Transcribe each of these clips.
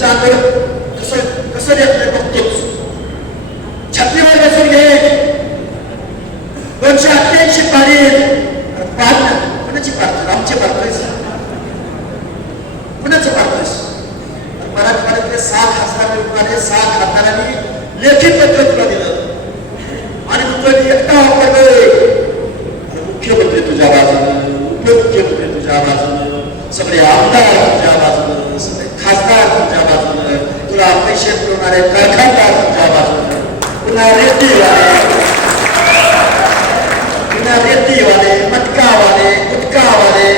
तुमचं कसं कसं देत बघतोच छत्रीवर बसून घे. दोनशे अठ्ठ्याऐंशी पाणी प्रार्थना. कोणाची प्रार्थना? आमची प्रार्थना कुणाचं पाडतोस मराठवाड्यातले सात हजार निवडून सात सहा खासदारांनी लेखी पत्र तुला दिलं. आणि तुझं एकटा वापरतोय? मुख्यमंत्री तुझ्या बाजूने उपमुख्यमंत्री तुझ्या बाजूने. सगळे आमदार तुझ्या बाजूने सगळे खासदार तुझ्या बाजूने तुला पैसे पुरवणारे कारखानदार तुझ्या बाजूने पुन्हा रेड्डीवाले पुन्हा रेड्डीवाले मटकावाले गुटकावाले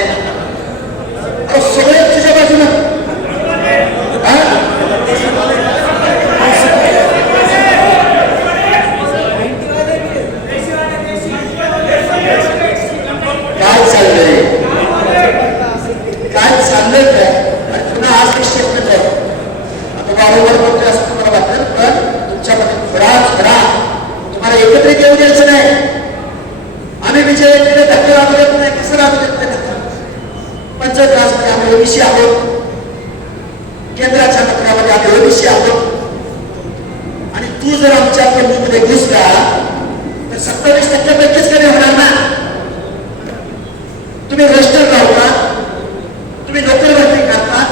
अहो, सगळे तुझ्या बाजूने हा? काय चाललंय काय चाललंय काय आणि पुन्हा आज निश्चित नाही आता वारंवार बोलतोय असं तुम्हाला वाटेल पण तुमच्यामध्ये खराच खरा तुम्हाला एकत्रित येऊ द्यायचं नाही आम्ही विजय केले धक्के लागू देत नाही? कसं लागू देत नाही धक्का? पंचायत राजमध्ये आम्ही ओबीसी आहोत. केंद्राच्या पत्रामध्ये आम्ही ओबीसी आहोत. आणि तू जर आमच्या पंचायतीमध्ये घुसला तर सत्तावीस टक्क्यापैकीच कमी होणार ना? तुम्ही रजिस्टर लावता तुम्ही नोकर भरती करता?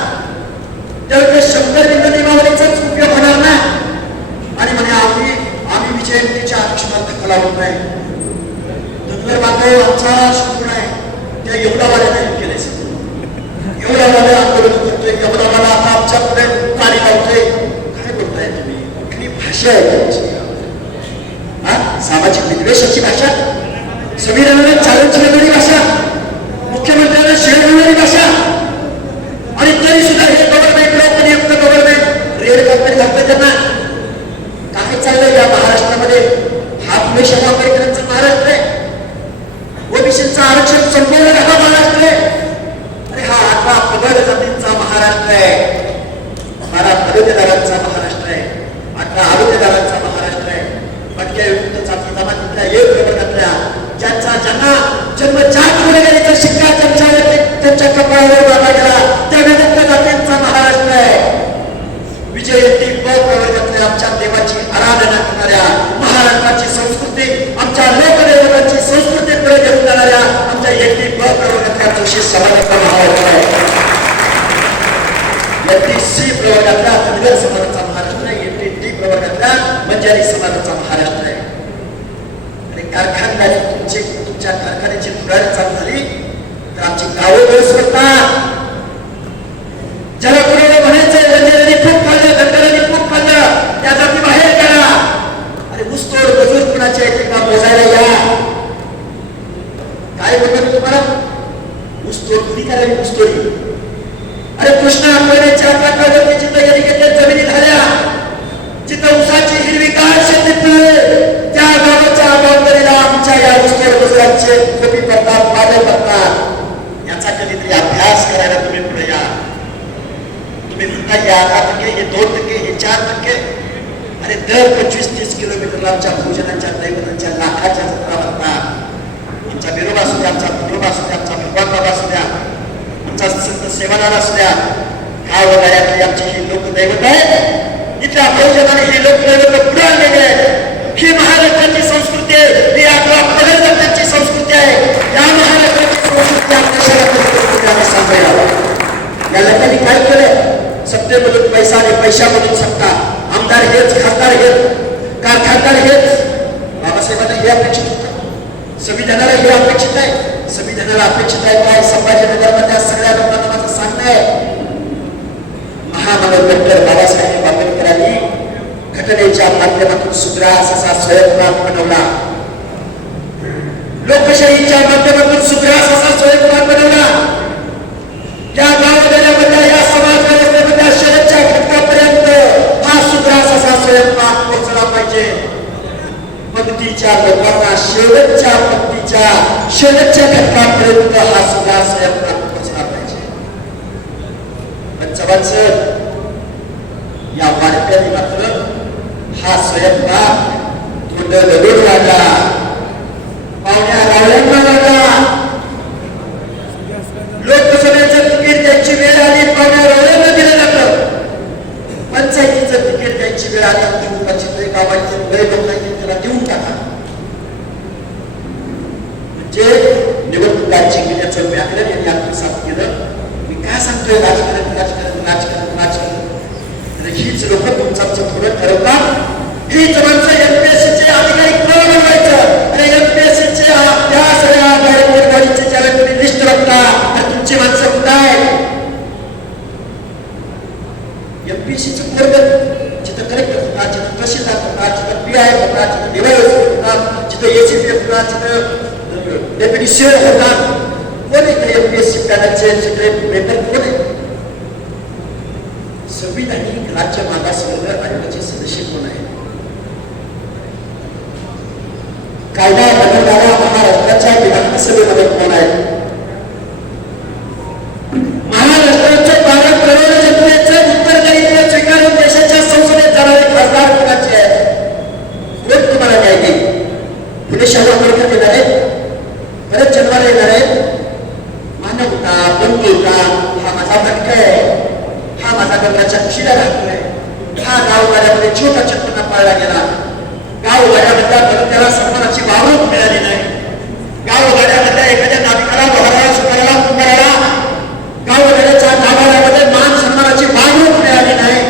त्यावेळेस शंभर बिंदू नियमावलीचाच उपयोग होणार ना आणि म्हणे आम्ही आम्ही विजयंतीच्या आरक्षणात दखल लावत नाही धनगर बांधव आमचा शत्रू आहे त्या एवढा वाड्या नाही केले एवढा वाड्या आंदोलन करतोय एवढा वाडा आता आमच्या पुढे पाणी लावतोय काय बोलताय तुम्ही कुठली भाषा आहे त्यांची हा सामाजिक विद्वेषाची भाषा संविधानाने चालून चालणारी भाषा मुख्यमंत्र्यांना शिळ मिळणारी भाषा आणि तरी सुद्धा हे गव्हर्नमेंट लोकनियुक्त गव्हर्नमेंट रेड कंपनी घालतं त्यांना. काय चाललंय या महाराष्ट्रामध्ये. हा पुणे शाहू आंबेडकरांचा महाराष्ट्र आहे. ओबीसीचं आरक्षण संपवलं हा महाराष्ट्र आहे. अरे हा आठवा पगड जातींचा महाराष्ट्र आहे. बारा पदवीदारांचा महाराष्ट्र आहे. अठरा आरोग्यदारांचा महाराष्ट्र आहे. पटक्या युक्त जाती जमातीतल्या एक प्रवर्गातल्या ज्यांचा ज्यांना जन्म चार गुन्हेगारीचा शिक्का त्यांच्या त्यांच्या कपाळावर बाबा गेला त्यानंतर विमुक्त जातींचा महाराष्ट्र आहे. विजयंती ब प्रवर्गातल्या आमच्या देवाची आराधना करणाऱ्या महाराष्ट्राची संस्कृती आमच्या लोकदैवतांची संस्कृती पुढे घेऊन जाणाऱ्या आमच्या एकटी ब प्रवर्गातल्या जोशी समाजाचा महाराष्ट्र आहे. एटी सी प्रवर्गातला धनगर समाजाचा महाराष्ट्र आहे एटी डी प्रवर्गातला बंजारी समाजाचा महाराष्ट्र आहे. आणि कारखानदारी तुमचे तुमच्या कारखान्याची धुरारी चालू झाली. तर आमची गावं बरेच होतात ज्याला कोणाला म्हणायचंय बंजाऱ्यांनी खूप खाल्लं धनगरांनी खूप खाल्लं त्या जाती बाहेर करा अरे ऊसतोड मजूर कुणाचे आहेत एकदा मोजायला या काय बोलतो मी तुम्हाला ऊसतोड कुणी करावी ऊसतोडी अरे कृष्णा कोयनेच्या काठावरती जिथं गेली जमिनी झाल्या जिथं उसाची हिरवीगार शेती पिळे त्या गावाच्या बांधणीला आमच्या या असे कमी करतात पाले करतात याचा कधीतरी अभ्यास करायला तुम्ही पुढे या. तुम्ही म्हणता या दहा टक्के हे दोन टक्के हे चार टक्के. आणि दर पंचवीस तीस किलोमीटर आमच्या भोजनाच्या दैवतांच्या लाखाच्या जत्रा भरतात. आमचा बिरोबा असू द्या आमचा बिरोबा असू द्या आमचा भगवान बाबा असू द्या आमचा संत सेवादार असू द्या. गाव वगैरे आमची ही लोकदैवत आहे इथल्या भोजनाने ही लोकदैवत पुढे आणलेली आहे ही महाराष्ट्राची संस्कृती आम्ही सांभाळा या लोकांनी काय केलं सत्तेमधून पैसा आणि पैशामधून सत्ता. आमदार हेच खासदार हेच. कारखानदार हेच? बाबासाहेबांना हे अपेक्षित होतं. संविधानाला हे अपेक्षित आहे. संविधानाला अपेक्षित आहे काय? संभाजीनगरमधल्या सगळ्या लोकांना माझं सांगणं आहे. महामानव डॉक्टर बाबासाहेब आंबेडकरांनी घटनेच्या माध्यमातून सुग्रा असा स्वयंपाक बनवला. लोकशाहीच्या माध्यमातून सुग्रास असा स्वयंपाक बनवला. या गावगाड्यामधल्या या समाज व्यवस्थेमधल्या शेवटच्या घटकापर्यंत हा सुग्रास असा स्वयंपाक पोहोचला पाहिजे. पंक्तीच्या लोकांना शेवटच्या पंक्तीच्या शेवटच्या घटकापर्यंत हा सुद्धा स्वयंपाक पोहोचला पाहिजे. पंचवाचं या वारकरी मात्र हा स्वयंपाक थोडं लगून लागला पाहुण्या रावळ्यांना लागला लोकसभेचं तिकीट त्यांची वेळ आली पाहुण्या रावळ्यांना दिलं जातं पुढे ठरवतात हीच माणसं एमपीएससीचे अधिकारी कोण बनवायचं आणि एमपीएससीचे त्या सगळ्या गाडी गाडीचे ज्यावेळी तुम्ही लिस्ट बघता तर तुमची माणसं कुठं आहे एमपीएससीचं पोरग जिथं कलेक्टर होता जिथं तहसीलदार होता जिथं पी आय होता जिथं डिवायस होता जिथं एसीपी होता जिथं डेप्युटी सीओ होता कोण संविधानिक राज्य मागासवर्ग आयोगाचे सदस्य कोण आहे कायदा बनवणारा महाराष्ट्राच्या विधानसभेमध्ये कोण आहे महाराष्ट्राच्या बारा करोड जनतेचं उत्तरदायित्व स्वीकारून देशाच्या संसदेत जाणारे खासदार कोणाचे आहेत कोण तुम्हाला न्याय देईल पुणे शाहू आंबेडकर येणार आहेत परत जन्माला येणार आहेत मानवता बंधुता हा माझा भटका आहे हा माझा गंगाच्या कुशीला राहतोय हा गावगाड्यामध्ये छोटा चटपटा पाळला गेला गावगाड्यामधल्या परत त्याला सन्मानाची वागणूक मिळाली नाही गावगाड्यामधल्या एखाद्या नाविकाला वहाराला सुकाराला पुकाराला गावगाड्याच्या गाभाऱ्यामध्ये मान सन्मानाची वागणूक मिळाली नाही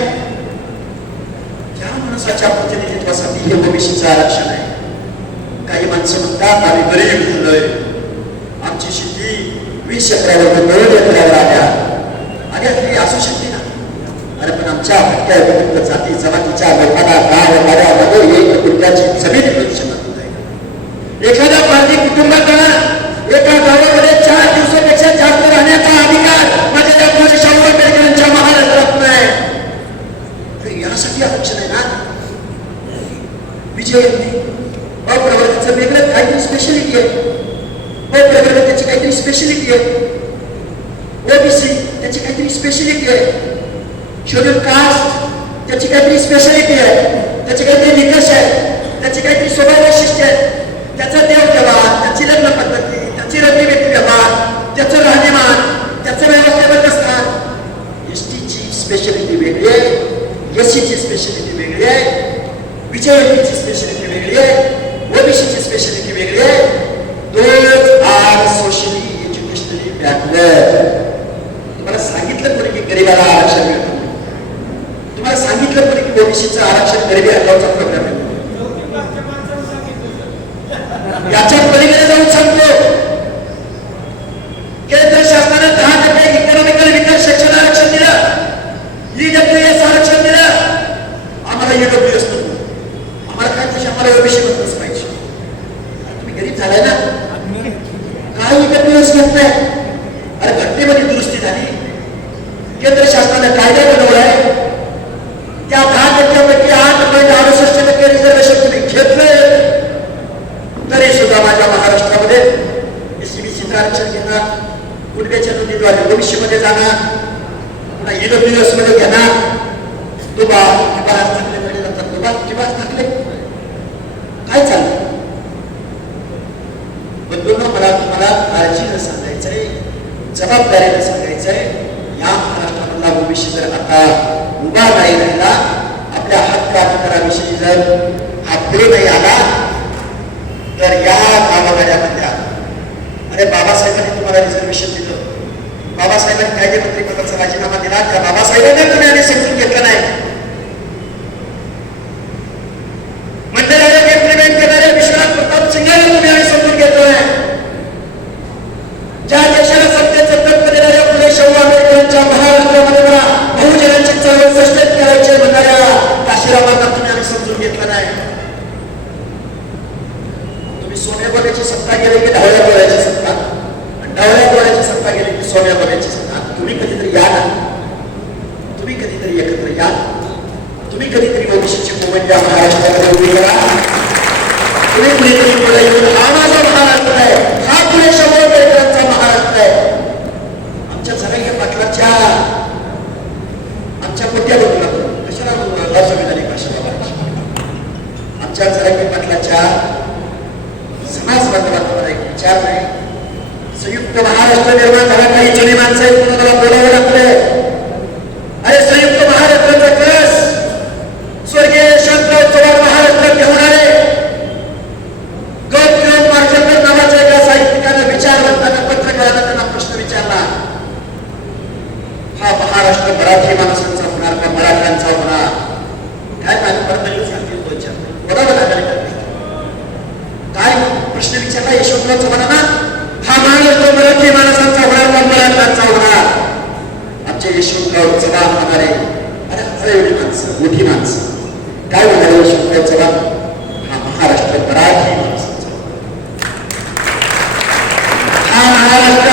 त्या माणसाच्या प्रतिनिधित्वासाठी हे ओबीसीचं आरक्षण आहे काही माणसं म्हणतात आम्ही गरीब झालोय आमची शेती वीस एकरावर दोन एकरावर आल्या आणि आपली असू शकते ना अरे पण आमच्या भटक्या विमुक्त जाती जमातीच्या लोकांना गाव गाड्यामध्ये एक कुटुंबाची जमीन मिळू शकत नाही. एखाद्या पार्टी कुटुंबाचा एका गावामध्ये चार दिवसापेक्षा जास्त राहण्याचा अधिकार माझ्या या पुणे शाहू आंबेडकरांच्या महाराष्ट्रात नाही. यासाठी आरक्षण आहे ना? विजय अप्रवर्गाचं वेगळं काहीतरी स्पेशालिटी आहे. अप्रवर्ग त्याची काहीतरी स्पेशालिटी आहे. ओबीसी त्याची काहीतरी स्पेशालिटी आहे. शेड्यूल कास्ट त्याची काहीतरी स्पेशालिटी आहे. त्याचे काहीतरी निकष आहे. त्याची काहीतरी स्वभाव वैशिष्ट्य आहे. त्याचा देव व्यवहार त्याची लग्न पद्धती त्याची रणनीती व्यवहार त्याचं राहणीमान त्याचं व्यवस्थेबद्ध असतात एस टीची स्पेशालिटी वेगळी आहे. एस सीची स्पेशलिटी वेगळी आहे. विजयवंतीची स्पेशलिटी वेगळी आहे. ओबीसीची स्पेशलिटी वेगळी आहे. Those are socially educationally backward तुम्हाला सांगितलं कोणी की गरीबाला आरक्षण मिळतं तुम्हाला सांगितलं कोणी की ओबीसीचं आरक्षण गरिबी हटवचा प्रोग्राम आहे. याच्या पलीकडे जाऊन सांगतो. केंद्र शासनाने दहा टक्के इकॉनॉमिकल विकास शिक्षण आरक्षण दिलं. ईडब्ल्यूएस आरक्षण दिलं. आम्हाला ईडब्ल्यूएस नको. आम्हाला काय पाहिजे आम्हाला ओबीसी बद्दलच पाहिजे? तुम्ही गरीब झालाय ना? काय ईडब्ल्यूएस घेत नाही. अरे घटनेमध्ये दुरुस्ती झाली. केंद्र शासनाने कायदा बनवला त्या दहा टक्क्यापैकी आठ पॉईंट अडुसष्ट टक्के रिझर्वेशन तुम्ही घेतलंय तरी सुद्धा माझ्या महाराष्ट्रामध्ये एसीबीसीचं आरक्षण घेणार गुडघ्याच्या मध्ये जाणार. पुन्हा ईडब्ल्यूएसमध्ये घेणार. तुबा किंवा टाकले जातात नंतर तुबा किंवा टाकले काय चाललं बंधूंना मला तुम्हाला काळजीनं सांगायचंय जबाबदारीनं सांगायचंय. या महाराष्ट्रामधला भविष्य जर आता उभा नाही राहिला आपल्या हक्क अधिकाराविषयी जर आपले नाही आला तर या गावागाड्यामधल्या अरे बाबासाहेबांनी तुम्हाला रिझर्वेशन दिलं. बाबासाहेबांनी कायदेमंत्री पदाचा राजीनामा दिला. त्या बाबासाहेबांना तुम्ही आम्ही समजून घेतलं नाही. मंडळाला इम्प्लिमेंट विश्वनाथ प्रताप सिंगाला तुम्ही आम्ही समजून घेतलं नाही. ज्या देशाला सत्तेचं तत्व देणाऱ्या फुले शाहू आंबेडकरांच्या महाराष्ट्रामध्ये मला बहुजनांची चळवळ म्हणणाऱ्या काशीरामांना तुम्ही आम्ही समजून घेतलं नाही. तुम्ही सोन्या बोलायची सत्ता गेली की ढवळ्या बोलायची सत्ता? सत्ता गेली सांगा तुम्ही कधीतरी या ना तुम्ही कधीतरी एकत्र या तुम्ही कधीतरी भविष्याची मुवमेंट या महाराष्ट्रामध्ये उभी करा. तुम्ही कुणीतरी पुढे येऊन हा माझा महाराष्ट्र आहे. हा पुणे शंभर आंबेडकरांचा महाराष्ट्र आहे. आमच्या जरांगे पाटलाच्या आमच्या कोट्या बघूला कशाला असंविधानिक भाषेला आमच्या जरांगे पाटलाच्या समाज बांधवांवर एक विचार नाही संयुक्त महाराष्ट्र निर्माण झाला. काही जुनी माणसं आहेत मला बोलावं लागतंय अरे संयुक्त महाराष्ट्राचा कळस स्वर्गीय यशवंतराव चव्हाण महाराष्ट्रात घेऊन आले गौत विनोद मार्शलकर नावाच्या एका साहित्यिकानं विचार करताना पत्रकारांना त्यांना प्रश्न विचारला हा महाराष्ट्र मराठी माणसांचा होणार का मराठ्यांचा होणार काय विचारला यशवंतराव चव्हाणांना हा महाराष्ट्र मराठी माणसांचा होणार का मराठ्यांचा होणार आमचे म्हणाले अरे अरे माणसं मोठी माणसं काय म्हणाले यशवंतराव चव्हाण हा महाराष्ट्र मराठी हा महाराष्ट्र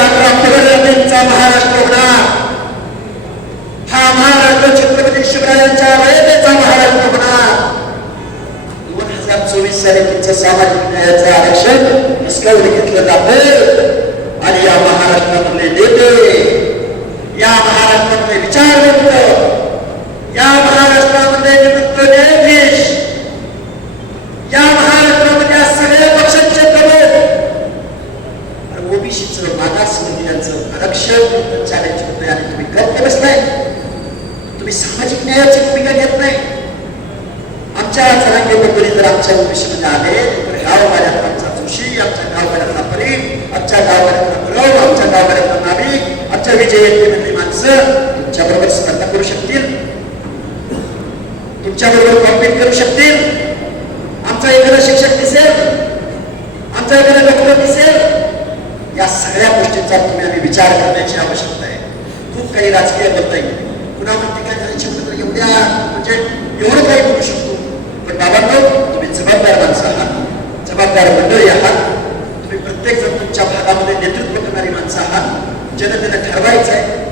महाराष्ट्र होणार हा महाराष्ट्र छत्रपती शिवरायांच्या रयतेचा महाराष्ट्र होणार दोन हजार चोवीस साली तुमचं सामाजिक न्यायाचं आरक्षण हिसकावून घेतलं जातं आणि या महाराष्ट्रातले नेते या महाराष्ट्रामध्ये विचारवंत या महाराष्ट्रामध्ये निवृत्त न्यायाधीश या महाराष्ट्रामध्ये सगळ्या पक्षांचे प्रमुख. ओबीसीचं मागासवर्गीयांचं आरक्षण चालायची तयारी तुम्ही गप्प बसताय तुम्ही सामाजिक न्यायाची भूमिका घेत नाही. आमच्या जरांगे बंधूंनी जर आमच्या ओबीसीमध्ये आले तर गाववाड्यातला आमचा जोशी आमच्या गाववाड्यातला परीर आमच्या गाववाड्यातला गुरव आमच्या गाववाड्यातला नाभिक आमच्या विजयंतीमधली माणसं तुमच्या बरोबर स्पर्धा करू शकतील. तुमच्या बरोबर कॉम्पिट करू शकतील. आमचा एखादा शिक्षक दिसेल. आमचा एखादा डॉक्टर दिसेल. या सगळ्या गोष्टींचा तुम्ही आम्ही विचार करण्याची आवश्यकता आहे. खूप काही राजकीय बोलता येईल. पुन्हा म्हणते काय करायची तर एवढ्या म्हणजे एवढं काही करू शकतो. पण बाबांनो तुम्ही जबाबदार माणसं आहात. जबाबदार मंडळी आहात. तुम्ही प्रत्येक जण तुमच्या भागामध्ये नेतृत्व करणारी माणसं आहात. जनतेनं ठरवायचं आहे.